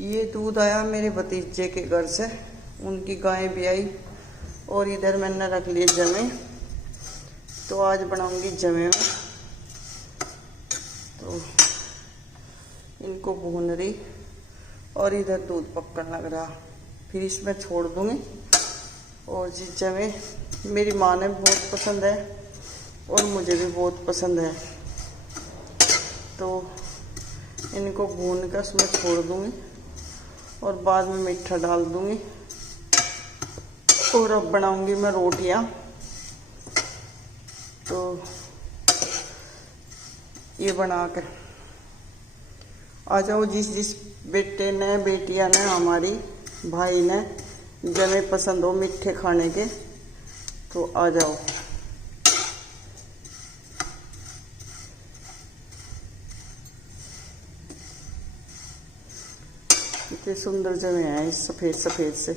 ये दूध आया मेरे भतीजे के घर से, उनकी गाय भी आई। और इधर मैंने रख लिए जमे, तो आज बनाऊंगी जमे में। तो इनको भून रही और इधर दूध पकने लग रहा, फिर इसमें छोड़ दूंगी। और जी जमे मेरी माँ ने बहुत पसंद है और मुझे भी बहुत पसंद है, तो इनको भून कर उसमें छोड़ दूंगी और बाद में मीठा डाल दूंगी। और अब बनाऊंगी मैं रोटियां। तो ये बना कर आ जाओ, जिस जिस बेटे ने, बेटियां ने, हमारी भाई ने जमे पसंद हो मीठे खाने के, तो आ जाओ। कितने सुंदर जमे हैं इस सफ़ेद सफ़ेद से।